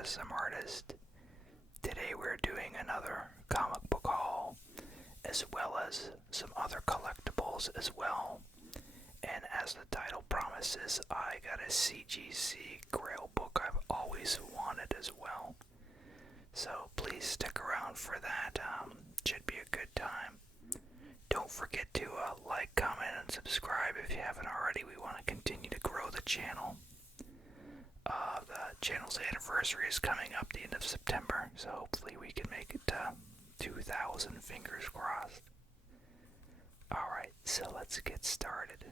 as some artists. Today we're doing another comic book haul, as well as some other collectibles as well. And as the title promises, I got a CGC Grail book I've always wanted as well. So please stick around for that. Should be a good time. Don't forget to like, comment, and subscribe if you haven't already. We want to continue to grow the channel. The channel's anniversary is coming up the end of September, so hopefully we can make it to 2,000, fingers crossed. Alright, so let's get started.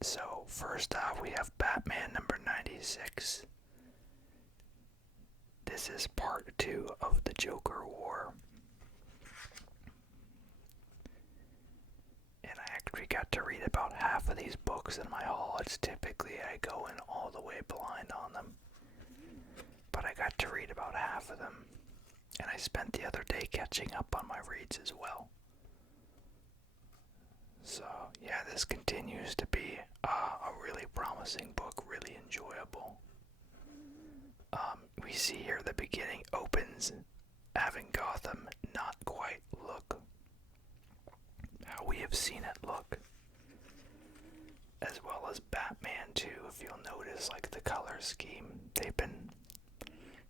So first off, we have Batman number 96. This is part 2 of the Joker War. And I actually got to read about half of these books in my haul. It's typically I go in all the way blind on them. But I got to read about half of them. And I spent the other day catching up on my reads as well. So, yeah, this continues to be a really promising book, really enjoyable. We see here the beginning opens having Gotham not quite look how we have seen it look, as well as Batman too. If you'll notice, like the color scheme, they've been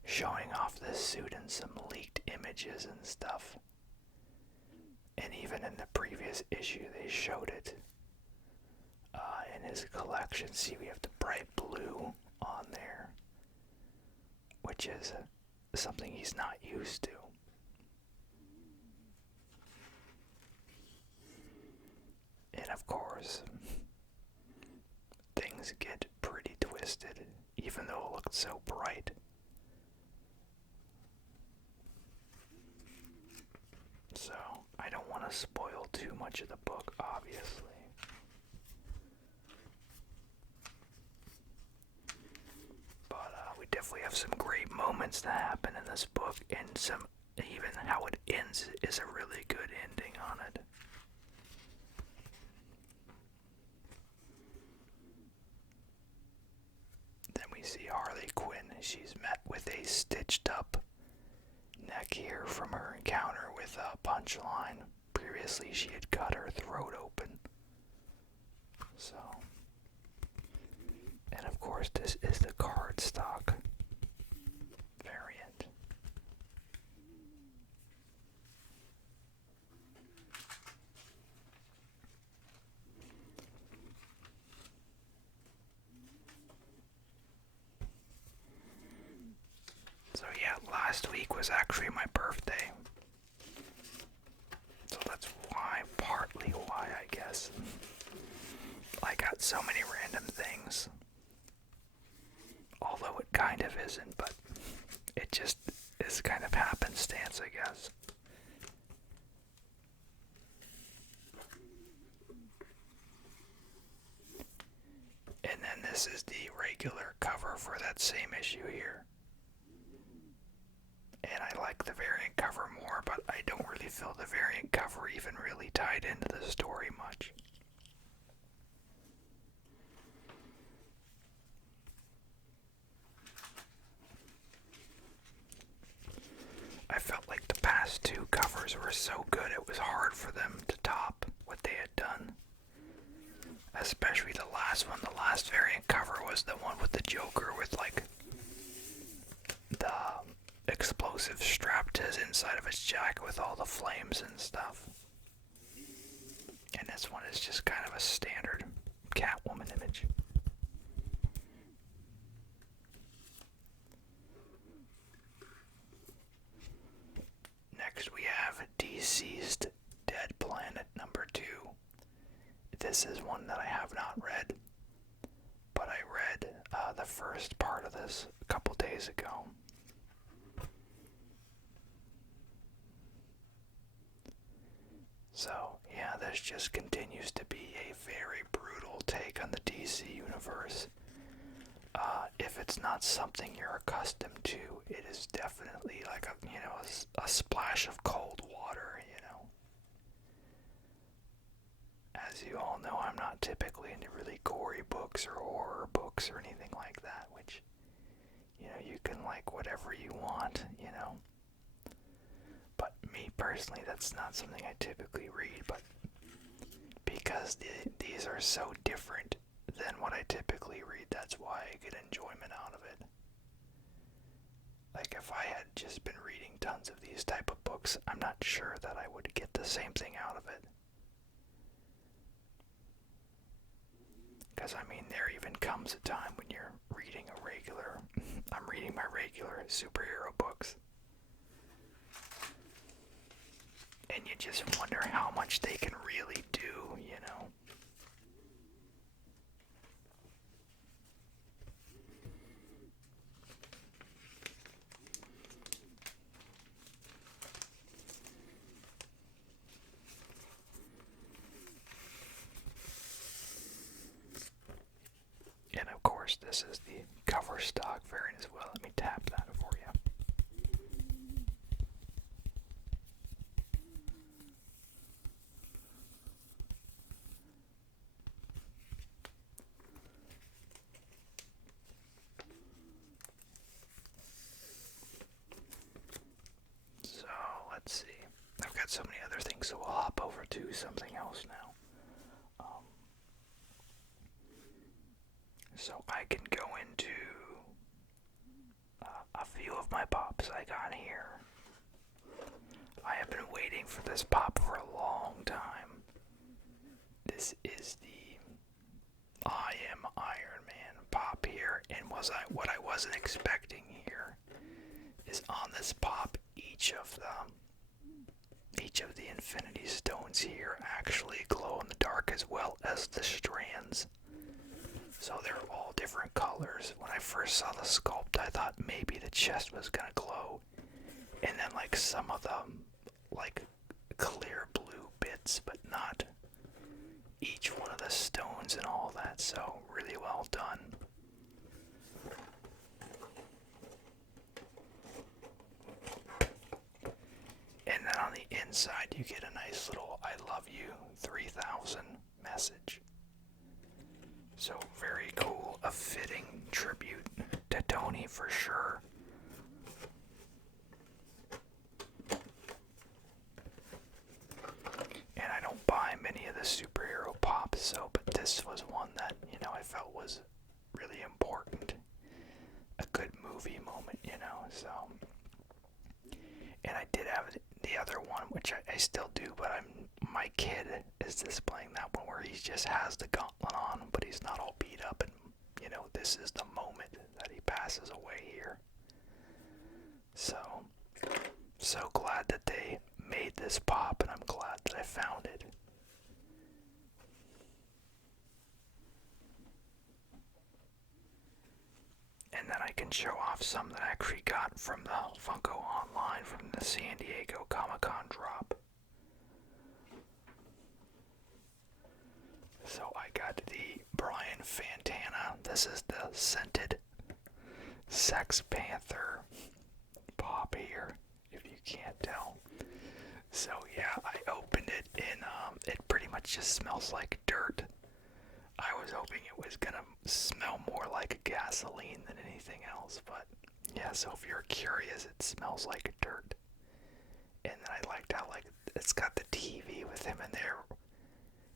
showing off this suit in some leaked images and stuff, and even in the previous issue they showed it in his collection. See, we have the bright blue on there, which is something he's not used to. And of course, things get pretty twisted, even though it looked so bright. So, I don't want to spoil too much of the book, obviously. But we definitely have some great moments that happen in this book, and some, even how it ends is a really good ending on it. Then we see Harley Quinn. She's met with a stitched up neck here from her encounter with Punchline. Previously she had cut her throat open. So, and of course this is the cardstock variant. So yeah, last week was actually my birthday. So that's partly why, I guess. I got so many random things. Although it kind of isn't, but it just is kind of happenstance, I guess. And then this is the regular cover for that same issue here. And I like the variant cover more, but I don't really feel the variant cover even really tied into the story much. I felt like the past two covers were so good it was hard for them to top what they had done. Especially the last one. The last variant cover was the one with the Joker with like the explosive strapped to his inside of his jacket with all the flames and stuff. And this one is just kind of a standard Catwoman image. Next we have Deceased Dead Planet number 2. This is one that I have not read, but I read the first part of this a couple days ago. So, yeah, this just continues to be a very brutal take on the DC universe. If it's not something you're accustomed to, it is definitely like a splash of cold water, As you all know, I'm not typically into really gory books or horror books or anything like that, which, you know, you can like whatever you want, you know. But me personally, that's not something I typically read, but because these are so different than what I typically read, that's why I get enjoyment out of it. Like, if I had just been reading tons of these type of books, I'm not sure that I would get the same thing out of it. Because, I mean, there even comes a time when you're reading I'm reading my regular superhero books. And you just wonder how much they can really do, you know. And of course, this is the cover stock variant as well. Let me tap that for you. So, let's see. I've got so many other things, so we'll hop over to something else now. So I can go into a few of my pops I got here. I have been waiting for this pop for a long time. This is the I Am Iron Man pop here, and what I wasn't expecting here is on this pop each of the Infinity Stones here actually glow in the dark, as well as the strands. So they're all different colors. When I first saw the sculpt, I thought maybe the chest was gonna glow, and then like some of them like clear blue bits, but not each one of the stones and all that. So really well done. And then on the inside, you get a nice little "I love you 3000" message. So very cool, a fitting tribute to Tony for sure. And I don't buy many of the superhero pops, so but this was one that, you know, I felt was really important. A good movie moment, you know, so. And I did have the other one, which I still do, but my kid is displaying that one where he just has the gauntlet on, but he's not all beat up, and, you know, this is the moment that he passes away here. So glad that they made this pop, and I'm glad that I found it. And then I can show off some that I actually got from the Funko Online from the San Diego Comic-Con drop. So I got the Brian Fantana. This is the scented Sex Panther pop here, if you can't tell. So yeah, I opened it and it pretty much just smells like dirt. I was hoping it was gonna smell more like gasoline than anything else, but yeah, so if you're curious, it smells like dirt. And then I liked how, like, it's got the TV with him in there.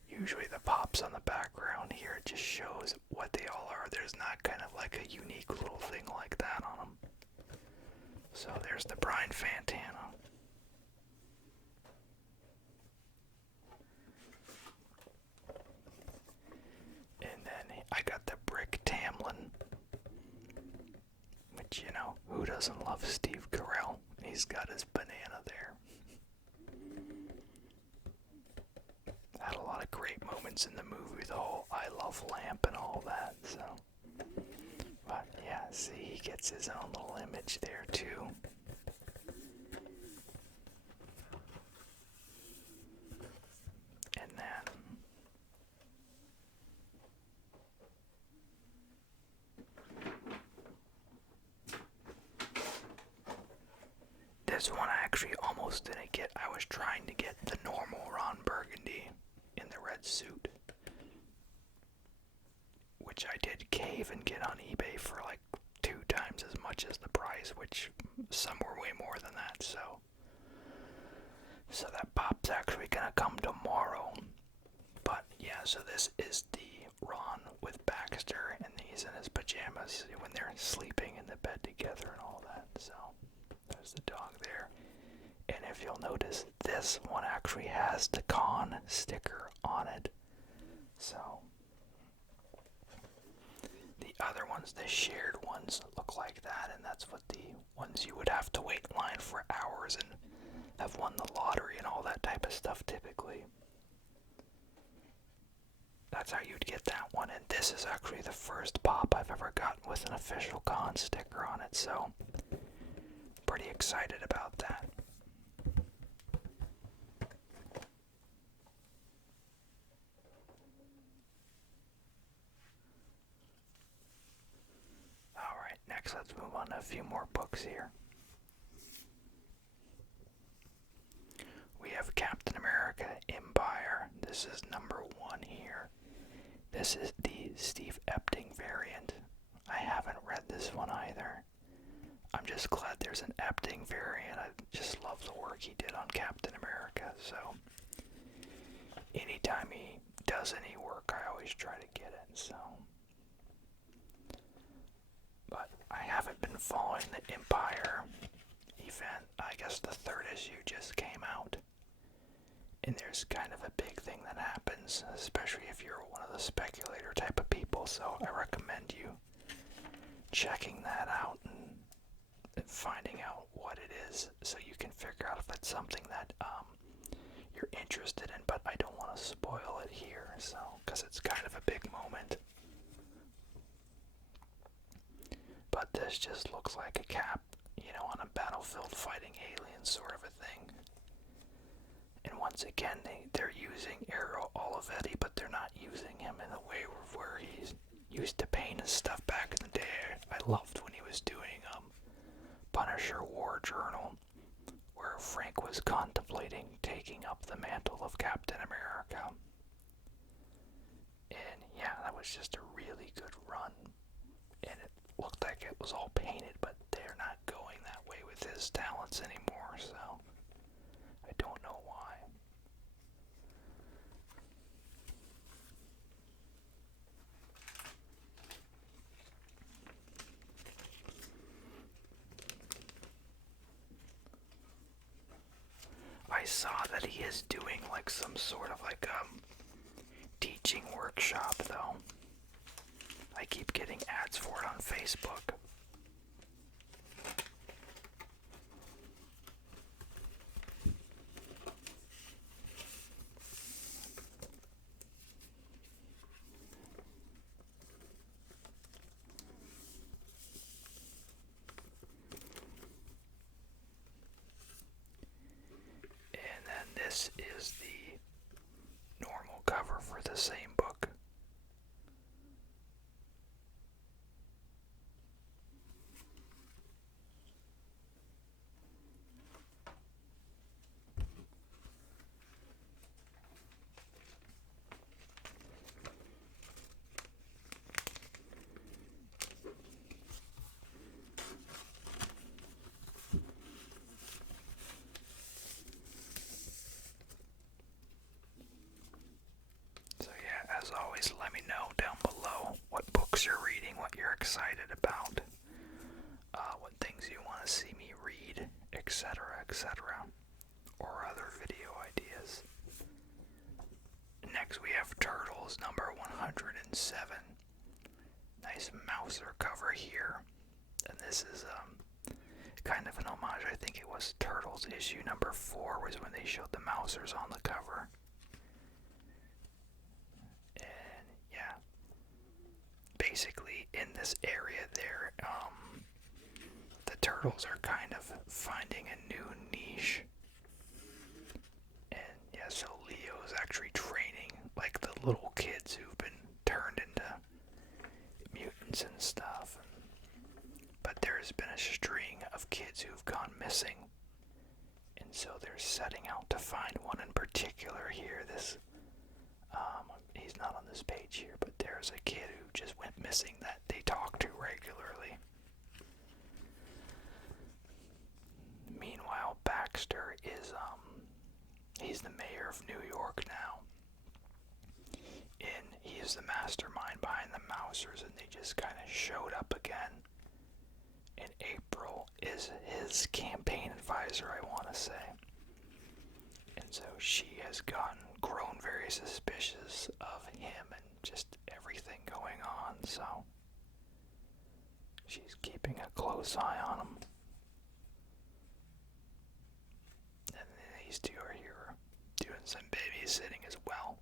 Usually the pops on the background here, it just shows what they all are. There's not kind of like a unique little thing like that on them. So there's the Brian Fantana. And then I got the Brick Tamlin, which, you know, who doesn't love Steve Carell? He's got his banana there. Had a lot of great moments in the movie, the whole I love lamp and all that, so. But yeah, see, he gets his own little image there too. And then this one I actually almost didn't get. I was trying to get the normal Ron Burgundy in the red suit. And then I got the Brian Fantana. This one I actually almost didn't get. I was trying to get the normal Ron Burgundy in the red suit. which I did cave and get on eBay for like 2 times as much as the price, which some were way more than that, so that pop's actually gonna come tomorrow. But yeah, so this is the Ron with Baxter, and he's in his pajamas when they're sleeping in the bed together and all that. So there's the dog there. And if you'll notice, this one actually has the con sticker on it. So the other ones, the shared ones, look like that, and that's what the ones you would have to wait in line for hours and have won the lottery and all that type of stuff typically. That's how you'd get that one, and this is actually the first pop I've ever gotten with an official con sticker on it, so pretty excited about that. Alright, next let's move on to a few more books here. We have Captain America Empire. This is number 1 here. This is the Steve Epting variant. I haven't read this one either. I'm just glad there's an Epting variant. I just love the work he did on Captain America, so anytime he does any work, I always try to get it, so. But I haven't been following the Empire event. I guess the 3rd issue just came out. And there's kind of a big thing that happens, especially if you're one of the speculator type of people, so I recommend you checking that out and finding out what it is so you can figure out if it's something that you're interested in, but I don't want to spoil it here, so, because it's kind of a big moment. But this just looks like a Cap, on a battlefield fighting aliens sort of a thing. And once again, they're using Arrow Olivetti, but they're not using him in a way where he's used to paint his stuff back in the day. I loved when he was doing Punisher War Journal, where Frank was contemplating taking up the mantle of Captain America. And yeah, that was just a really good run. And it looked like it was all painted, but they're not going that way with his talents anymore, so I don't know why. I saw that he is doing like some sort of like teaching workshop though. I keep getting ads for it on Facebook. And then this is the normal cover for the same book. As always, let me know down below what books you're reading, what you're excited about, what things you want to see me read, etc., etc., or other video ideas. Next we have Turtles number 107. Nice Mouser cover here. And this is kind of an homage. I think it was Turtles issue number 4 was when they showed the Mousers on the cover. Basically, in this area there, the turtles are kind of finding a new niche. And yeah, so Leo's actually training like the little kids who've been turned into mutants and stuff. But there's been a string of kids who've gone missing. And so they're setting out to find one in particular here. This, he's not on this page here, but there's was a kid who just went missing that they talked to regularly. Meanwhile, Baxter is, he's the mayor of New York now. And he is the mastermind behind the Mousers, and they just kind of showed up again. And April is his campaign advisor, I want to say. And so she has grown very suspicious of him and just everything going on, so she's keeping a close eye on him. And these two are here doing some babysitting as well.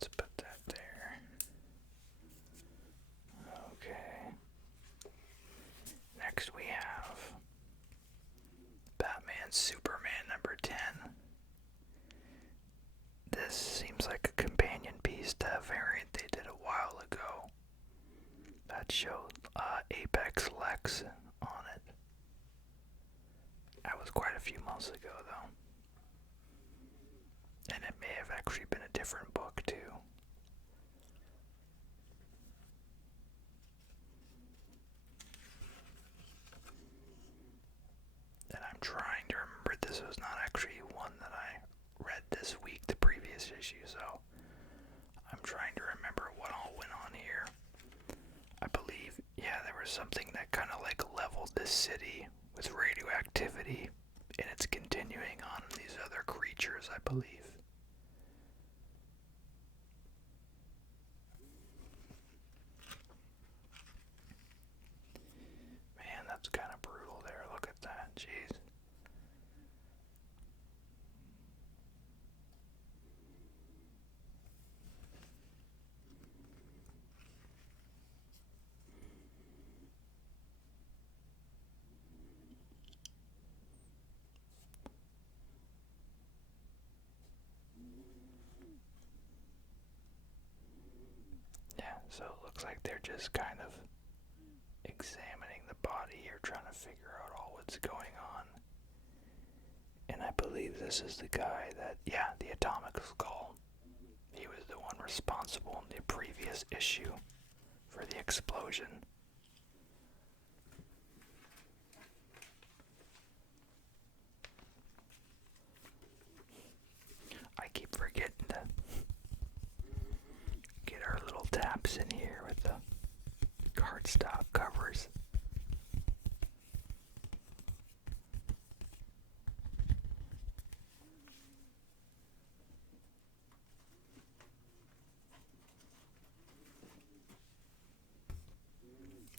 Let's put that there. Okay. Next we have Batman Superman number 10. This seems like a companion piece to a variant they did a while ago that showed Apex Lex on it. That was quite a few months ago though. And it may have actually been a different book too. And I'm trying to remember, this was not actually one that I read this week, the previous issue, so I'm trying to remember what all went on here. I believe, yeah, there was something that kind of like leveled this city with radioactivity, and it's continuing on these other creatures, I believe. Man, that's kind of brutal there. Look at that. Jeez. Yeah, so it looks like they're just kind of examining the body here, trying to figure out all what's going on. And I believe this is the guy that, yeah, the Atomic Skull. He was the one responsible in the previous issue for the explosion. I keep forgetting to get our little taps in here with the cardstock covers.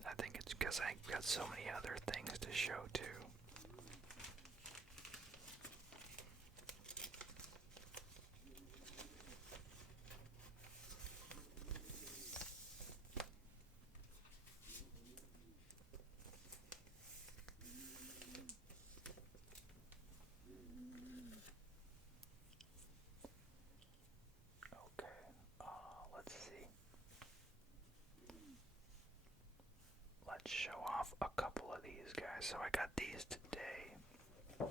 I think it's because I got so many other things to show too. Let's see. Let's show off a couple of these guys. So I got these today.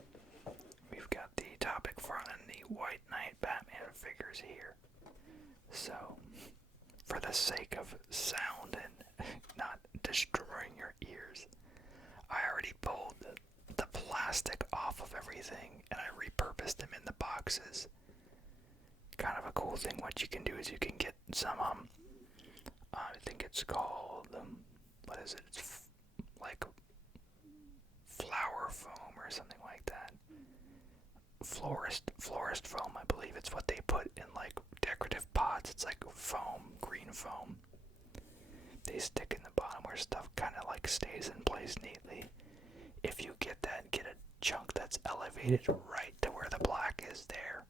We've got the Topic Front and the White Knight Batman figures here. So, for the sake of sound and not destroying your ears, I already pulled the plastic off of everything and I repurposed them in the boxes. Kind of a cool thing. What you can do is you can get some, I think it's called, what is it? It's like flower foam or something like that. Florist foam, I believe it's what they put in like decorative pots. It's like foam, green foam. They stick in the bottom where stuff kind of like stays in place neatly. If you get that, get a chunk that's elevated right to where the black is there,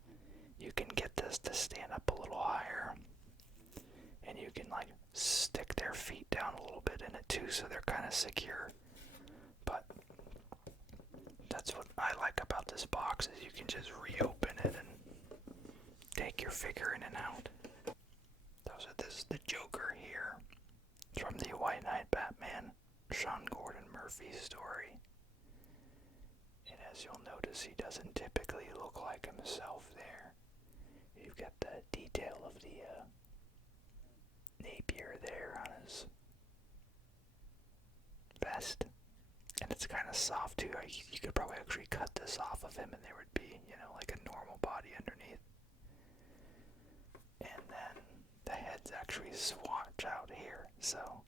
you can get this to stand up a little higher, and you can like stick their feet down a little bit in it too, so they're kind of secure. But that's what I like about this box, is you can just reopen it and take your figure in and out. This is the Joker here. It's from the White Knight Batman, Sean Gordon Murphy story. And as you'll notice, he doesn't typically look like himself there. You've got the detail of the napier there on his vest. And it's kind of soft too. You could probably actually cut this off of him and there would be, like a normal body underneath. And then the head's actually swatched out here. So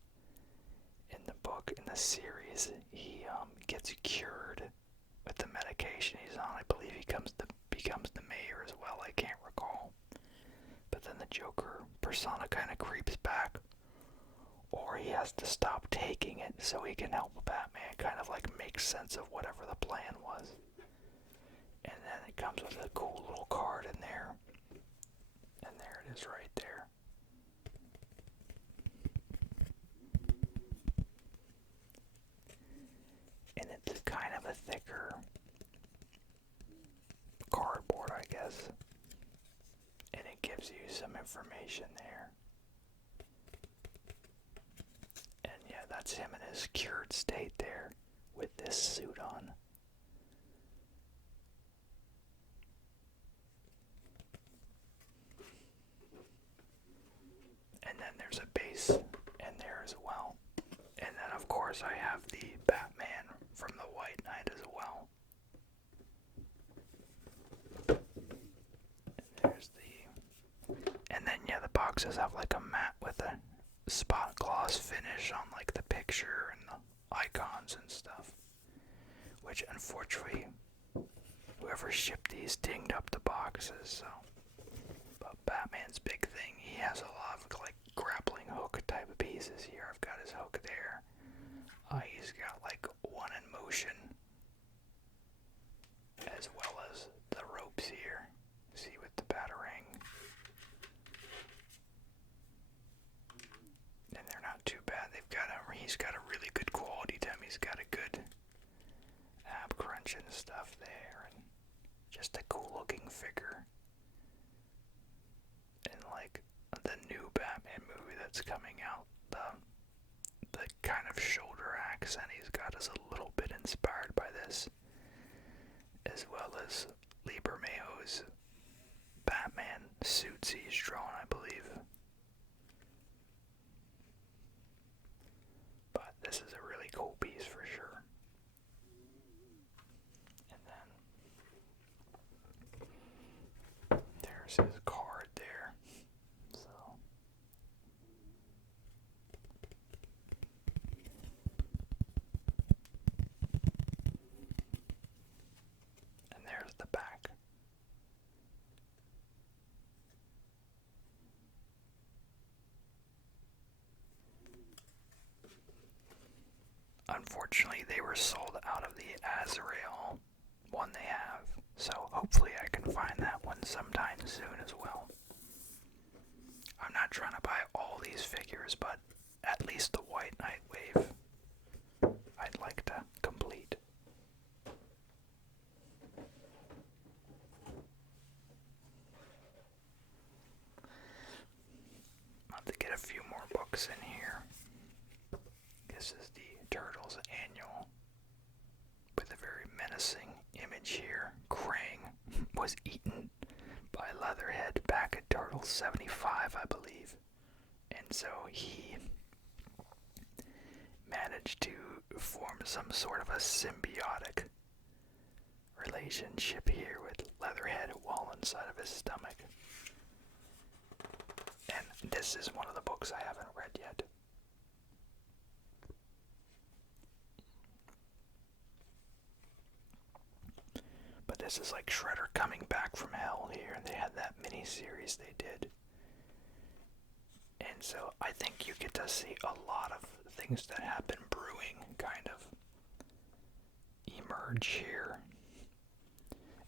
in the book, in the series, he gets cured with the medication he's on. I believe he becomes the mayor as well. I can't recall. But then the Joker persona kind of creeps back, or he has to stop taking it so he can help Batman kind of like make sense of whatever the plan was. And then it comes with a cool little card in there. And there it is right there. And it's kind of a thicker cardboard, I guess. And it gives you some information there. And yeah, that's him in his cured state there with this suit on. And then there's a base in there as well. And then of course I have the Batman from the White Knight as well. And then yeah, the boxes have like a matte with a spot gloss finish on like the picture and the icons and stuff. Which unfortunately, whoever shipped these dinged up the boxes, so. But Batman's big thing, he has a lot of like grappling hook type of pieces here. I've got his hook there. He's got like one in motion, as well as the ropes here. See, with the batarang. And they're not too bad. He's got a really good quality to him. He's got a good ab crunch and stuff there, and just a cool looking figure. And like the new Batman movie that's coming out, the kind of shoulder accent he's got is a little bit inspired by this, as well as Lee Bermejo's Batman suits he's drawn, I believe. But this is a really cool piece for sure. And then there's his card there. So and there's the back. Unfortunately, they were sold out of the Azrael one they have, so hopefully I can find that one sometime soon as well. I'm not trying to buy all these figures, but at least the White Knight wave I'd like to complete. I'll have to get a few more books in here. This is the Turtles Annual with a very menacing image here. Krang was eaten by Leatherhead back at Turtles 75, I believe. And so he managed to form some sort of a symbiotic relationship here with Leatherhead while inside of his stomach. And this is one of the books I haven't read yet. But this is like Shredder coming back from hell here, and they had that mini-series they did. And so I think you get to see a lot of things that have been brewing kind of emerge here.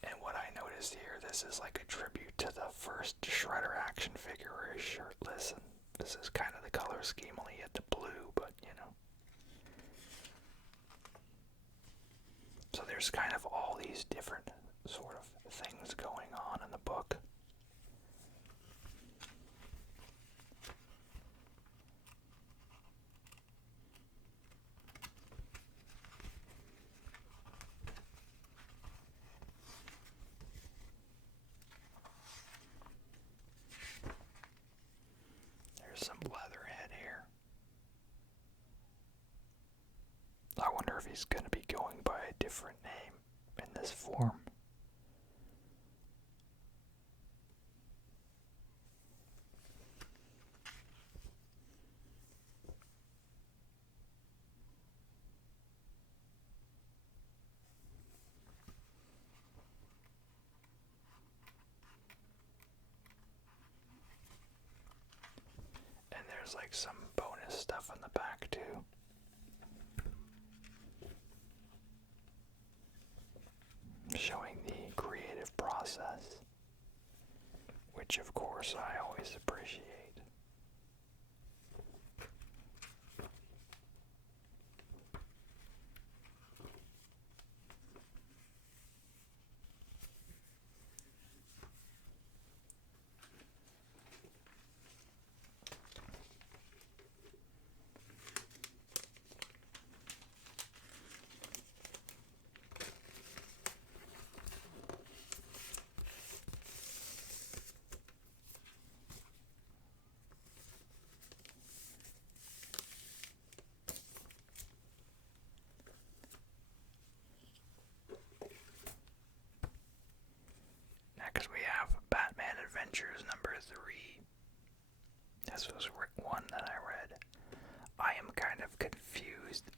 And what I noticed here, this is like a tribute to the first Shredder action figure where he's shirtless, and this is kind of the color scheme, only he had the blue, but you know. So there's kind of all these different sort of things going on in the book. There's some Leatherhead here. I wonder if he's going to be going by a different name in this form. And there's like some bonus stuff in the back too. Showing the creative process, which of course I always appreciate. Next we have Batman Adventures number 3. This was one that I read. I am kind of confused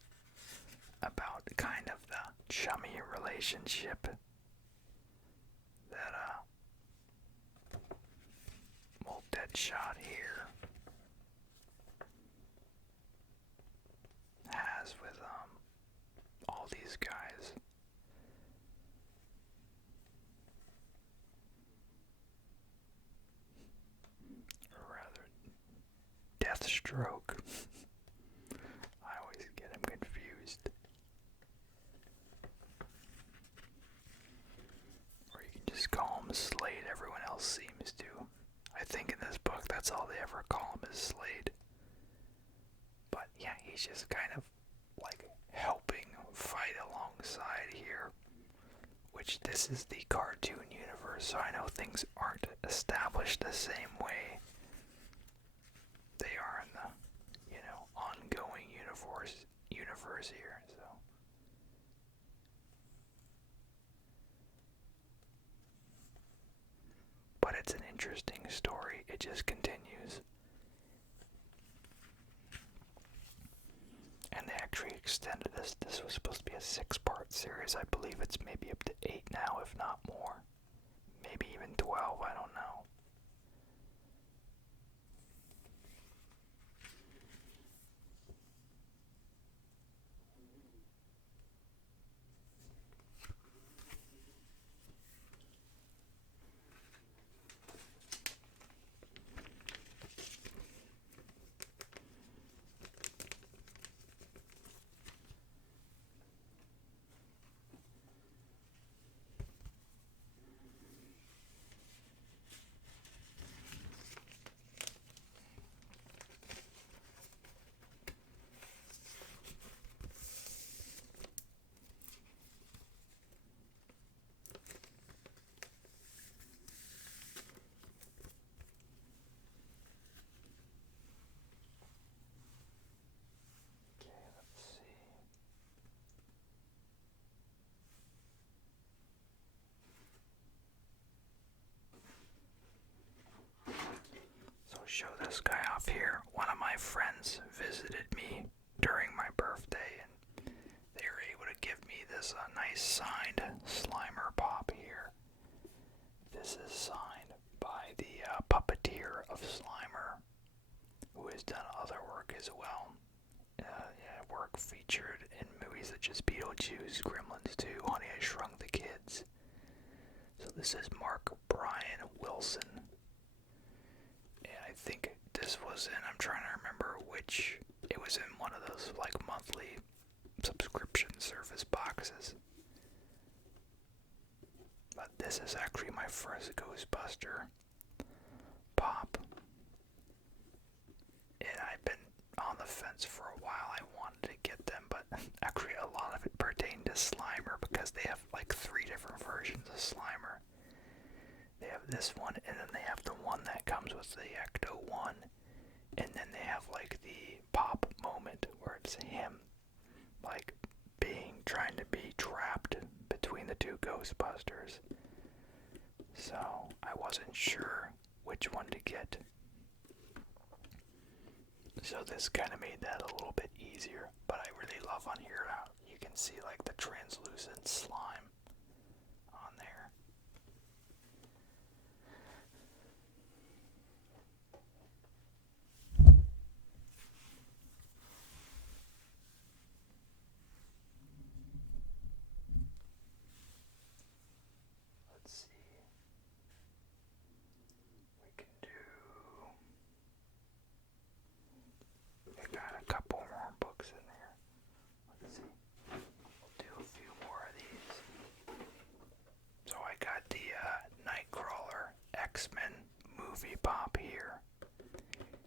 about kind of the chummy relationship that well, Deadshot here has with all these guys. Rather, Deathstroke. I always get him confused. Or you can just call him Slade, everyone else seems to. I think in this book that's all they ever call him is Slade. But yeah, he's just kind of like helping fight alongside here. Which this is the cartoon universe, so I know things aren't established the same way they are in the, you know, ongoing universe here, so. But it's an interesting story. It just continues. And they actually extended this. This was supposed to be a 6-part series. I believe it's maybe up to 8 now, if not more. Maybe even 12, I don't know. Show this guy off here. One of my friends visited me during my birthday, and they were able to give me this nice signed Slimer Pop here. This is signed by the puppeteer of Slimer, who has done other work as well. Work featured in movies such as Beetlejuice, Gremlins 2, Honey, I Shrunk the Kids. So this this is Mark Brian Wilson. And I think this was in, I'm trying to remember which, it was in one of those like monthly subscription service boxes. But this is actually my first Ghostbuster Pop. And I've been on the fence for a while. I wanted to get them, but actually a lot of it pertained to Slimer because they have like 3 different versions of Slimer. They have this one, and then they have the one that comes with the Ecto one, and then they have like the Pop moment where it's him like trying to be trapped between the 2 Ghostbusters. So I wasn't sure which one to get. So this kind of made that a little bit easier, but I really love on here how you can see like the translucent slime on there. Let's see. We can do... We got a couple more books in there. Let's see. We'll do a few more of these. So I got the Nightcrawler X-Men movie pop here.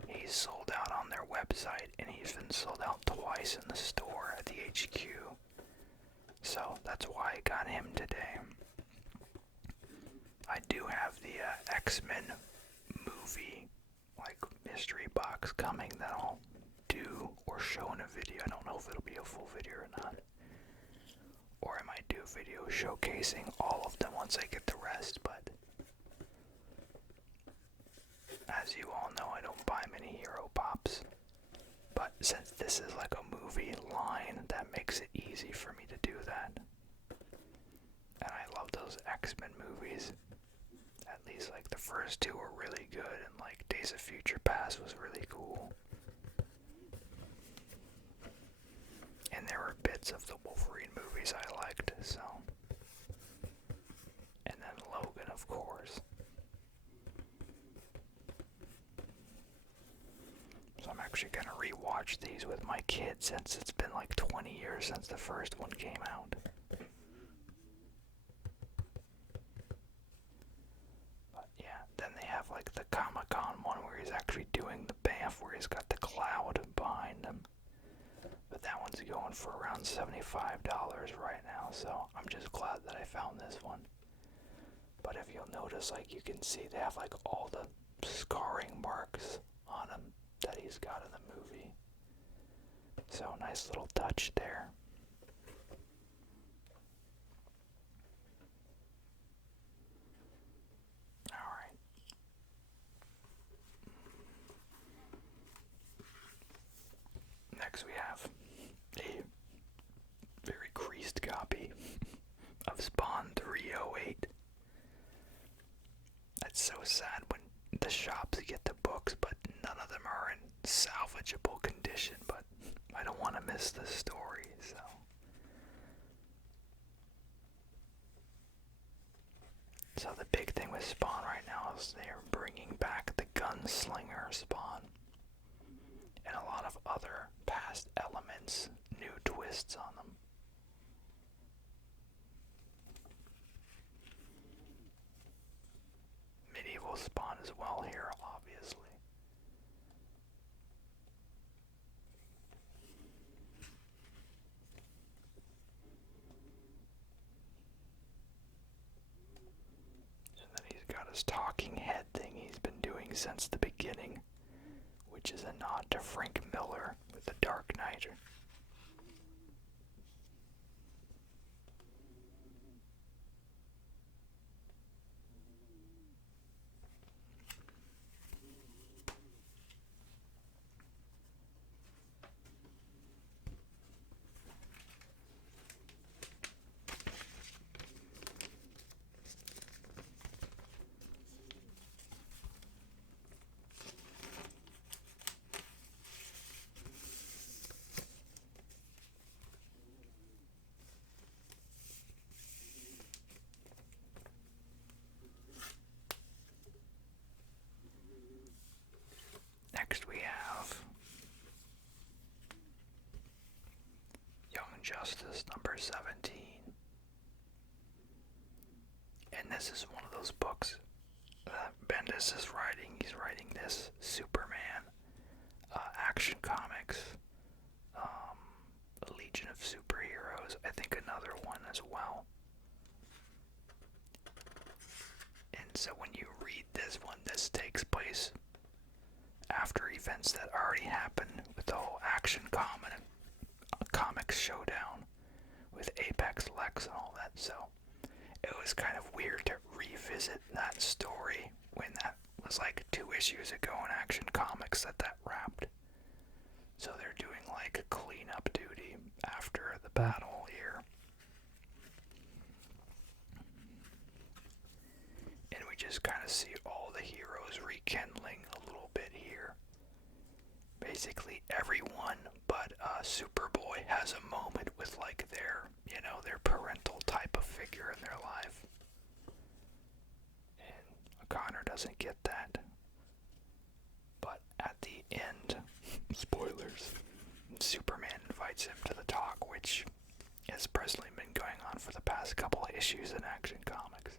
He's sold out on their website, and he's been sold out twice in the store at the HQ. So that's why I got him today. I do have the X-Men movie like mystery box coming that I'll do or show in a video. I don't know if it'll be a full video or not. Or I might do a video showcasing all of them once I get the rest, but as you all know, I don't buy many Hero Pops. But since this is like a movie line, that makes it easy for me to do that. And I love those X-Men movies. At least like the first 2 were really good, and like Days of Future Past was really cool. And there were bits of the Wolverine movies I liked, so. And then Logan, of course. So I'm actually gonna rewatch these with my kids since it's been like 20 years since the first one came out. But yeah, then they have like the Comic-Con one where he's actually doing the Banff where he's got the cloud behind him. But that one's going for around $75 right now, so I'm just glad that I found this one. But if you'll notice, like you can see they have like all the scarring marks on him that he's got in the movie. So nice little touch there. Alright. Next we have a very creased copy of Spawn 308. That's so sad when the shops get the books, but none of them are in salvageable condition, but I don't want to miss the story, so. So the big thing with Spawn right now is they're bringing back the Gunslinger Spawn. And a lot of other past elements, new twists on them. Medieval Spawn as well here, obviously. And then he's got his talking head thing he's been doing since the beginning, which is a nod to Frank Miller with The Dark Knight. And this is one of those books Bendis is writing. He's writing this Superman, Action Comics, a Legion of Superheroes, I think another one as well. And so when you read this one, this takes place after events that already happened with the whole Action Comics showdown with Apex, Lex, and all that. So it was kind of weird to revisit that story when that was like 2 issues ago in Action Comics that wrapped. So they're doing like cleanup duty after the battle here. And we just kind of see all the heroes rekindling a little bit here. Basically everyone but Superboy has a moment with like their parental type of figure in their life. And Connor doesn't get that. But at the end, spoilers, Superman invites him to the talk, which has presently been going on for the past couple of issues in Action Comics.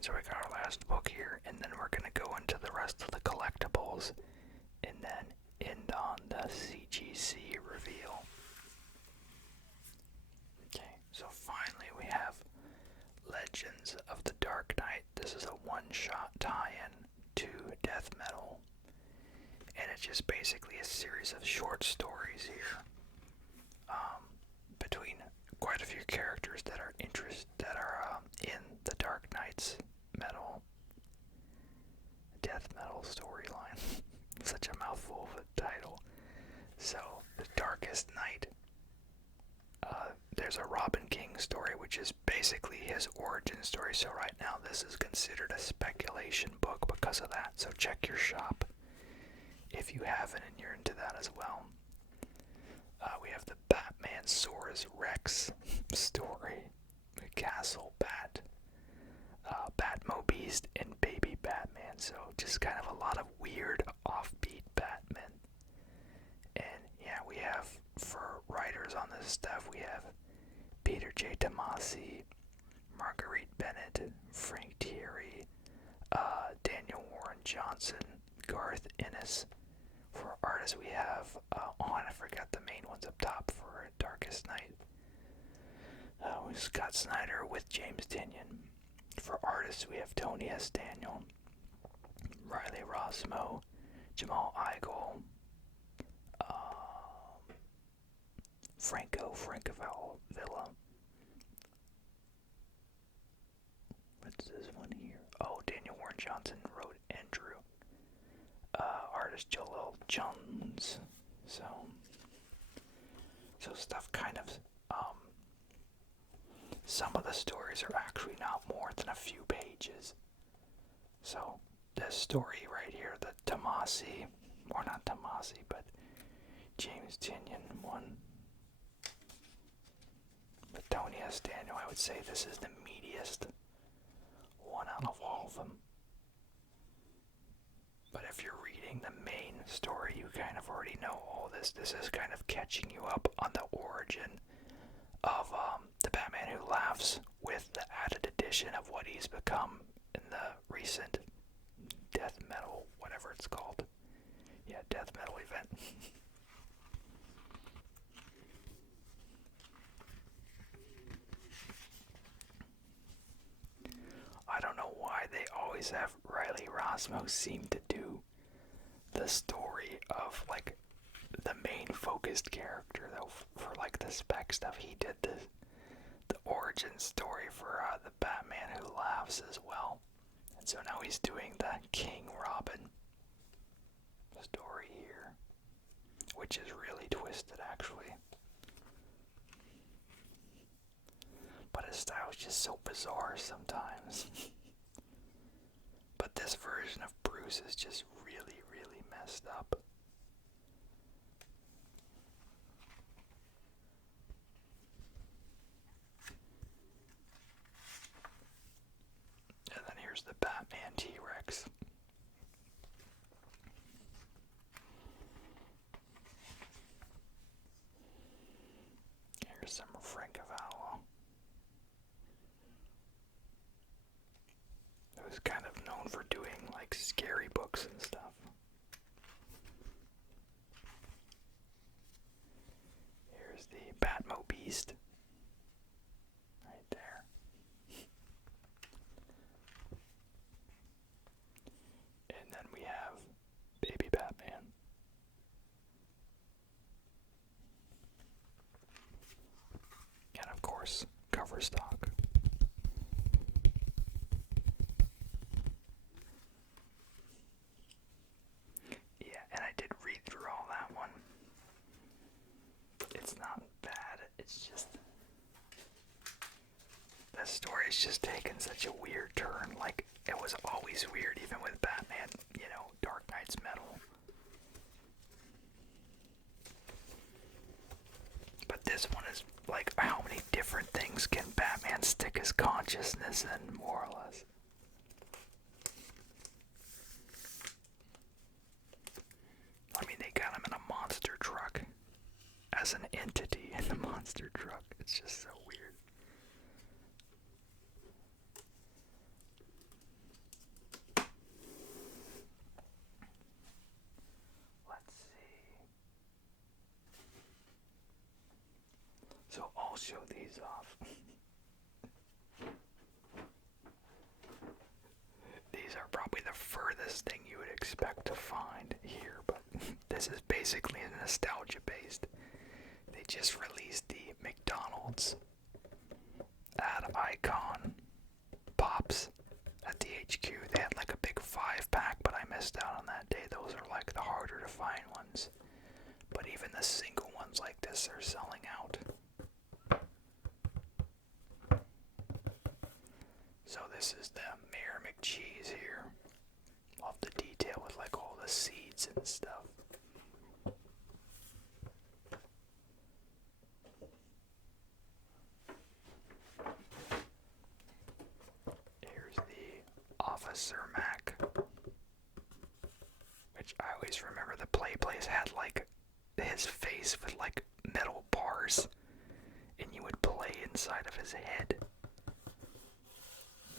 So we got our last book here, and then we're going to go into the rest of the collectibles, and then end on the CGC reveal. Okay, so finally we have Legends of the Dark Knight. This is a one-shot tie-in to Death Metal, and it's just basically a series of short stories here, between quite a few characters that are in the Dark Knight's Death Metal storyline. Such a mouthful of a title. So, The Darkest Night. There's a Robin King story, which is basically his origin story. So right now, this is considered a speculation book because of that. So check your shop if you haven't and you're into that as well. We have the Batman Soares Rex story. The Castle Bat. Batmobeast and Baby Batman, so just kind of a lot of weird offbeat Batman. And yeah, we have, for writers on this stuff, we have Peter J. Tomasi, Marguerite Bennett, Frank Thierry, Daniel Warren Johnson, Garth Ennis. For artists we have, I forgot the main ones up top for Darkest Night. Scott Snyder with James Tynion. For artists, we have Tony S. Daniel, Riley Rossmo, Jamal Igle, Franco Francavilla. What's this one here? Oh, Daniel Warren Johnson wrote Andrew. Artist Jalil Jones. So stuff kind of, some of the stories are actually not more than a few pages. So, this story right here, the Tomasi, or not Tomasi, but James Tynion one. But Tony S. Daniel, I would say this is the meatiest one out of all of them. But if you're reading the main story, you kind of already know all this. This is kind of catching you up on the origin of the Batman Who Laughs, with the added addition of what he's become in the recent Death Metal, whatever it's called. Yeah, Death Metal event. I don't know why they always have Riley Rossmo seem to do the story of like the main focused character though. For like the spec stuff, he did the origin origin story for the Batman Who Laughs as well. And so now he's doing the King Robin story here, which is really twisted actually. But his style is just so bizarre sometimes. But this version of Bruce is just really, really messed up. And then here's the Batman T-Rex. Here's some Frankovallo. It was kind of known for doing like scary books and stuff. Here's the Batmobeast. Right there. And then we have Baby Batman. And of course, cover stock. Yeah, and I did read through all that one. It's not bad, it's just... the story's just taken such a weird turn. Like, it was always weird, even with Batman, you know, Dark Knight's Metal. But this one is like, how many different things can Batman stick his consciousness in, more or less? I mean, they got him in a monster truck as an entity in the monster truck. It's just so weird. Let's see. So I'll show these off. These are probably the furthest thing you would expect to find here, but this is basically nostalgia based. They just released the McDonald's ad icon pops at the HQ. They had like a big 5-pack, but I missed out on that day. Those are like the harder to find ones. But even the single ones like this are selling out. So this is the Mayor McCheese here. Love the detail with like all the seeds and stuff. Here's the Officer Mac, which I always remember the play place had like his face with like metal bars, and you would play inside of his head.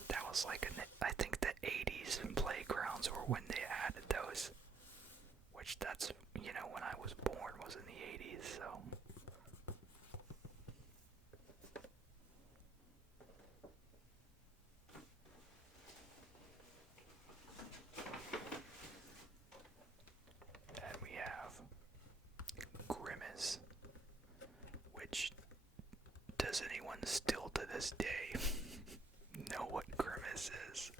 That was like I think the 80s playgrounds were when they added those, which that's, you know, when I was born was in the 80s, so. And we have Grimace, which, does anyone still to this day know what Grimace is?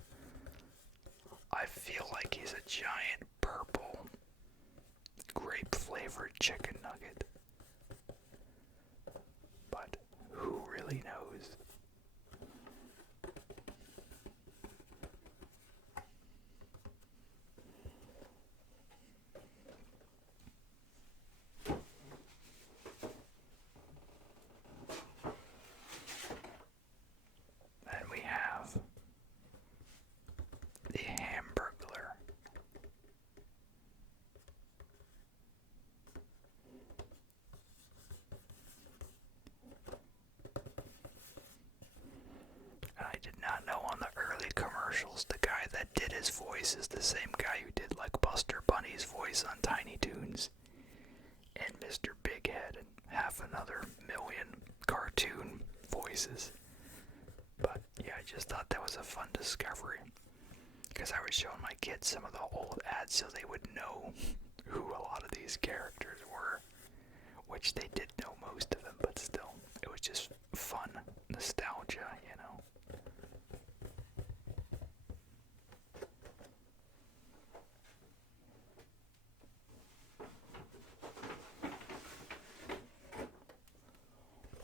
I feel like he's a giant purple grape flavored chicken nugget, but who really knows? Then we have the Hamburglar. I did not know on the early commercials the guy that did his voice is the same guy who did like Buster Bunny's voice on Tiny Toons and Mr. Big Head and half another million cartoon voices. But yeah, I just thought that was a fun discovery, because I was showing my kids some of the old ads so they would know who a lot of these characters were, which they did know most of them, but still, it was just fun nostalgia, you know.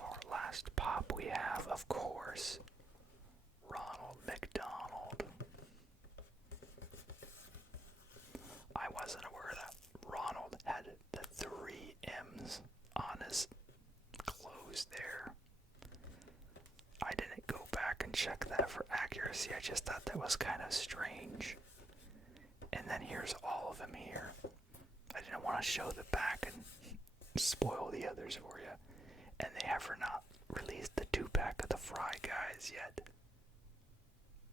Our last pop we have, of course, Ronald McDonald. I wasn't aware that Ronald had the 3 M's on his clothes there. I didn't go back and check that for accuracy. I just thought that was kind of strange. And then here's all of them here. I didn't want to show the back and spoil the others for you. And they have not released the 2-pack of the Fry Guys yet.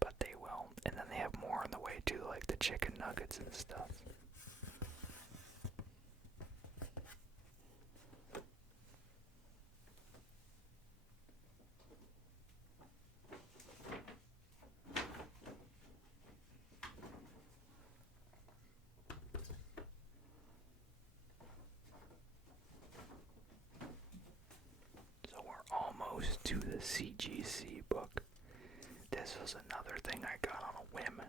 But they will. And then they have more on the way too, like the chicken nuggets and stuff. So we're almost to the CGC book. This was another thing I got on a whim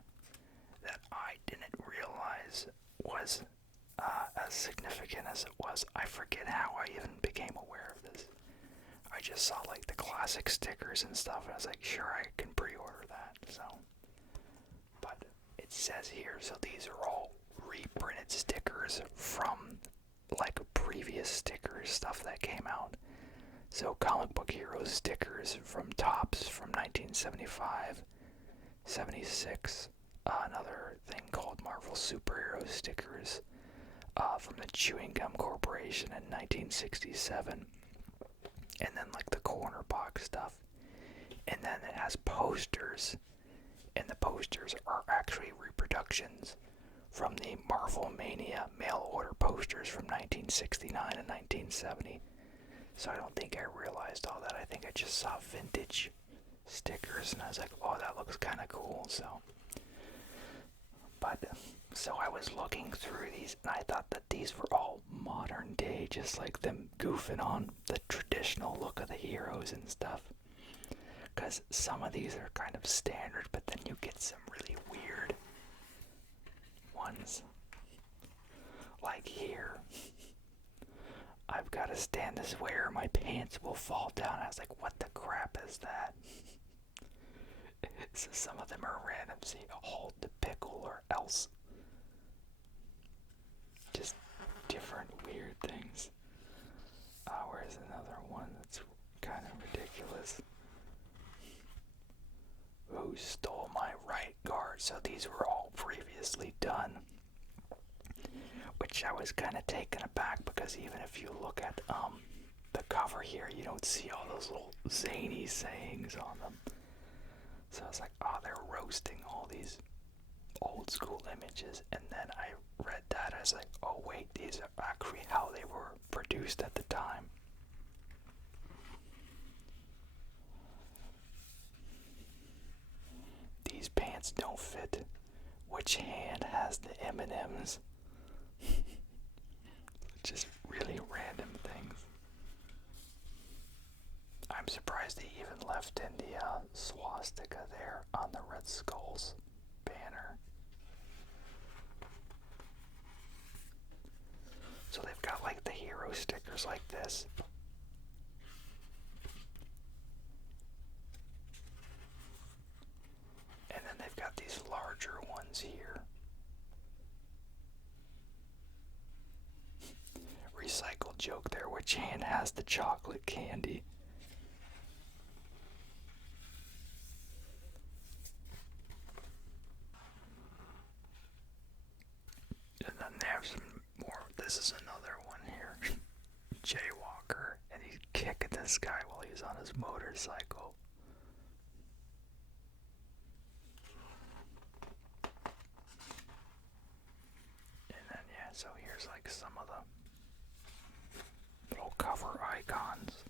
that I didn't realize was as significant as it was. I forget how I even became aware of this. I just saw like the classic stickers and stuff, and I was like, sure, I can pre-order that. So, but it says here, so these are all reprinted stickers from like previous stickers, stuff that came out. So Comic Book Heroes stickers from Topps from 1975, 76. Another thing called Marvel Superhero stickers from the Chewing Gum Corporation in 1967. And then like the corner box stuff. And then it has posters. And the posters are actually reproductions from the Marvel Mania mail order posters from 1969 and 1970. So I don't think I realized all that. I think I just saw vintage stickers and I was like, oh, that looks kind of cool. So I was looking through these and I thought that these were all modern day, just like them goofing on the traditional look of the heroes and stuff. Because some of these are kind of standard, but then you get some really weird ones. Like here. I've got to stand this way or my pants will fall down. I was like, what the crap is that? So some of them are random. See, hold the pickle or else. Just different weird things. Where's another one that's kind of ridiculous? Who stole my right guard? So these were all previously done. Which I was kind of taken aback because even if you look at the cover here, you don't see all those little zany sayings on them. So I was like, oh, they're roasting all these old school images. And then I read that, I was like, oh wait, these are actually how they were produced at the time. These pants don't fit. Which hand has the M&Ms? Just really random things. I'm surprised they even left in the swastika there on the Red Skull's banner. So they've got like the hero stickers like this. And then they've got these larger ones here. Recycled joke there. Which hand has the chocolate candy? And then they have some more. This is another one here. Jaywalker. And he's kicking this guy while he's on his motorcycle. And then, yeah, so here's like some of the little cover icons.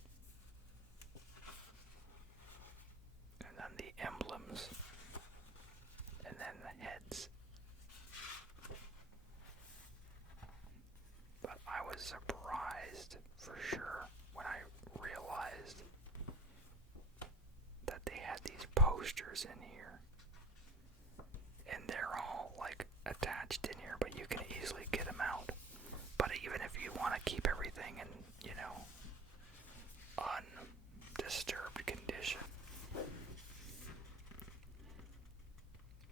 And then the emblems. And then the heads. But I was surprised for sure when I realized posters in here. And they're all like attached in here, but you can easily get them out. But even if you want to keep everything in, you know, undisturbed condition,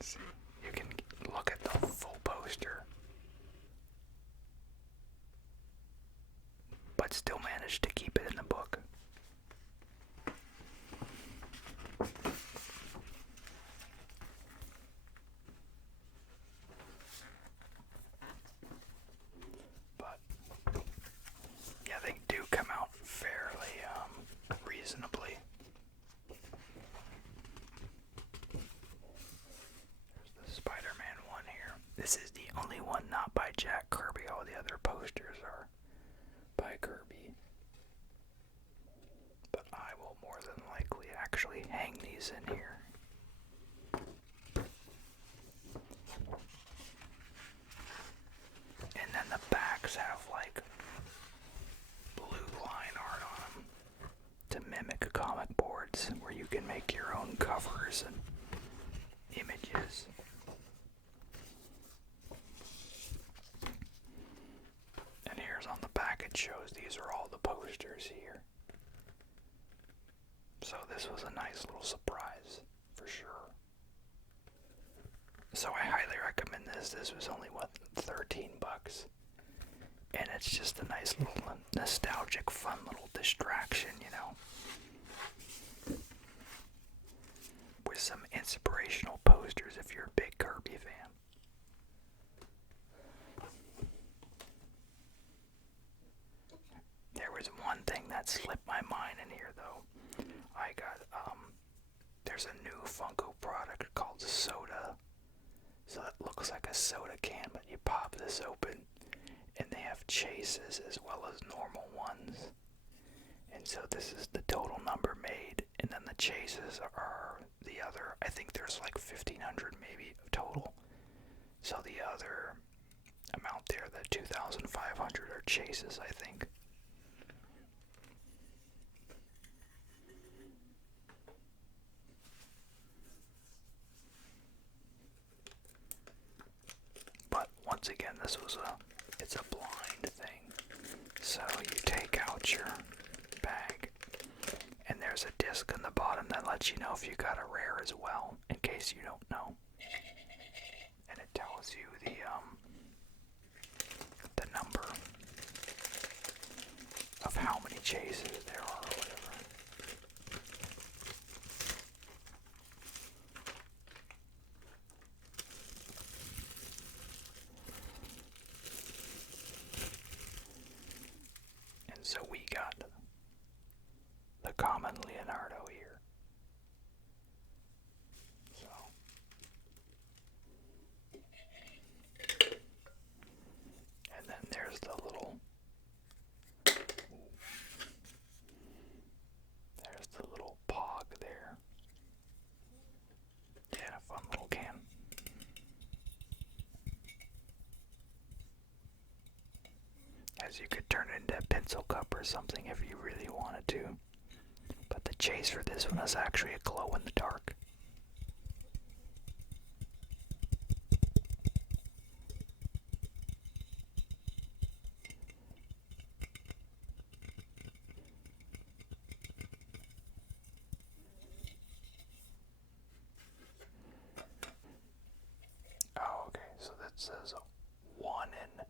see, you can look at the full poster, but still manage to keep it in the book. But yeah, they do come out fairly reasonably. There's the Spider-Man one here. This is the only one not by Jack Kirby. All the other posters are by Kirby. But I will more than likely actually hang these in here. And then the backs have like blue line art on them to mimic comic boards where you can make your own covers and images. And here's on the back, it shows these are all the posters here. So this was a nice little surprise for sure. So I highly recommend this. This was only, what, $13? And it's just a nice little nostalgic, fun little distraction, you know. With some inspirational posters if you're a big Kirby fan. There was one thing that slipped my mind in here though. I got, there's a new Funko product called Soda. So it looks like a soda can, but you pop this open and they have chases as well as normal ones. And so this is the total number made, and then the chases are the other, I think there's like 1,500 maybe total. So the other amount there, the 2,500 are chases, I think. But once again, it's a blind thing. So you take out your bag, and there's a disc on the bottom that lets you know if you got a rare as well, in case you don't know. And it tells you the number of how many chases there are or whatever. So we got the common Leonardo here. So and then there's the little pog there. Yeah, a fun little can. As you could turn it into a pencil cup or something if you really wanted to. But the chase for this one is actually a glow in the dark. Oh, okay, so that says 1 in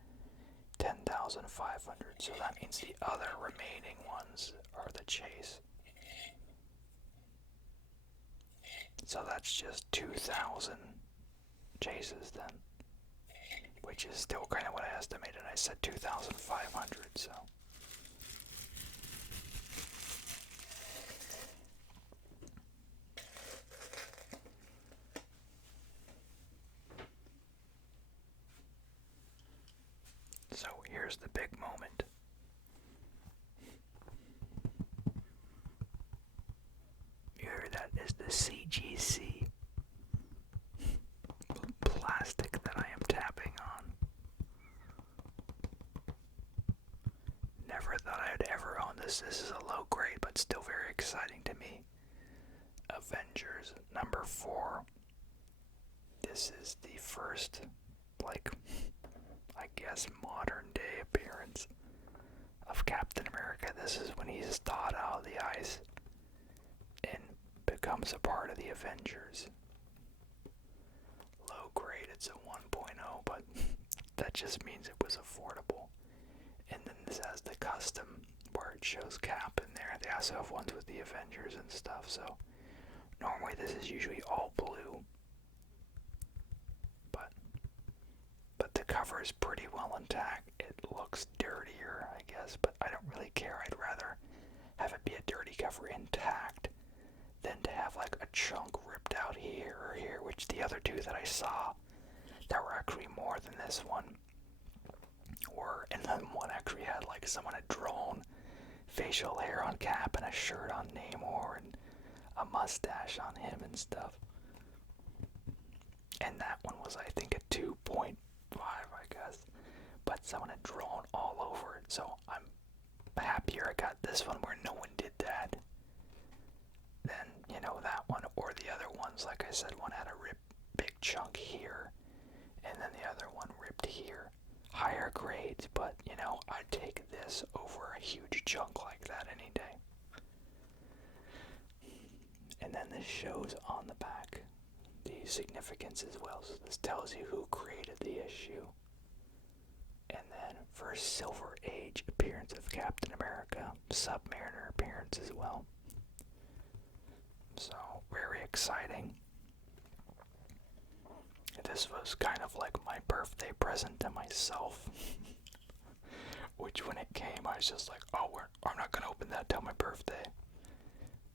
10,500, so that means the other remaining ones are the chase. So that's just 2,000 chases then, which is still kind of what I estimated. I said 2,500, so. So here's the big moment. Here, that is the CGC plastic that I am tapping on. Never thought I'd ever own this. This is a low grade, but still very exciting to me. Avengers Avengers number 4. This is the first, like, I guess, modern day appearance of Captain America. This is when he's thawed out of the ice and becomes a part of the Avengers. Low grade, it's a 1.0, but that just means it was affordable. And then this has the custom where it shows Cap in there. They also have ones with the Avengers and stuff, so normally this is usually all blue. But the cover is pretty well intact. It looks dirtier, I guess, but I don't really care. I'd rather have it be a dirty cover intact than to have like a chunk ripped out here or here, which the other two that I saw that were actually more than this one were, and then one actually had like someone had drawn facial hair on Cap and a shirt on Namor and a mustache on him and stuff. And that one was, I think, a 2.5, I guess. But someone had drawn all over it, so I'm happier I got this one where no one did that than, you know, that one or the other ones. Like I said, one had a big chunk here, and then the other one ripped here. Higher grades, but, you know, I'd take this over a huge chunk like that any day. And then this shows on the back the significance as well. So this tells you who created the issue. And then first Silver Age appearance of Captain America, Submariner appearance as well. So very exciting. This was kind of like my birthday present to myself. Which when it came, I was just like, oh, I'm not gonna open that till my birthday.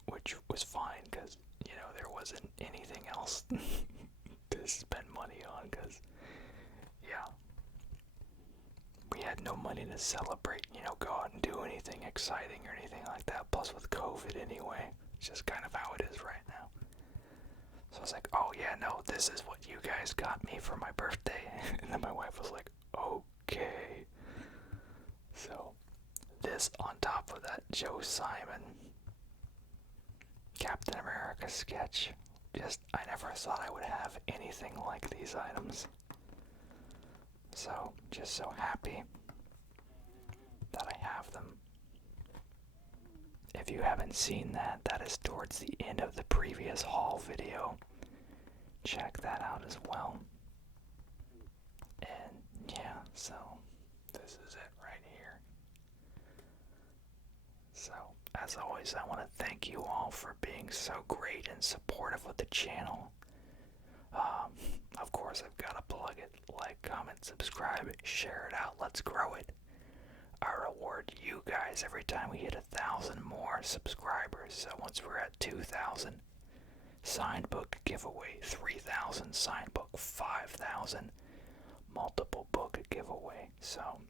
Which was fine, because, you know, there wasn't anything else to spend money on, because, yeah, we had no money to celebrate, you know, go out and do anything exciting or anything like that, plus with COVID anyway, it's just kind of how it is right now. So I was like, oh yeah, no, this is what you guys got me for my birthday, and then my wife was like, okay. So, this on top of that Joe Simon Captain America sketch. Just, I never thought I would have anything like these items. So, just so happy that I have them. If you haven't seen that, that is towards the end of the previous haul video. Check that out as well. And yeah, so this is it right here. So, as always, I want to thank you all for being so great and supportive of the channel. Of course, I've got to plug it. Like, comment, subscribe, share it out. Let's grow it. I reward you guys every time we hit 1,000 more subscribers. So once we're at 2,000, signed book giveaway. 3,000 signed book. 5,000 multiple book giveaway. So,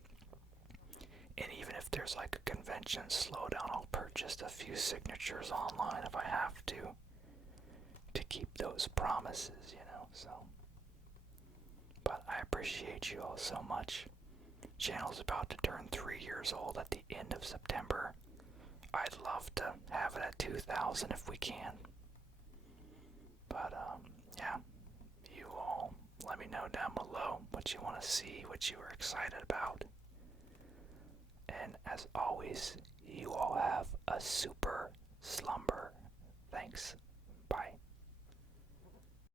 and even if there's like a convention slowdown, I'll purchase a few signatures online if I have to keep those promises, you know, so. But I appreciate you all so much. Channel's about to turn 3 years old at the end of September. I'd love to have it at 2,000 if we can. But, yeah, you all let me know down below what you want to see, what you are excited about. And as always, you all have a super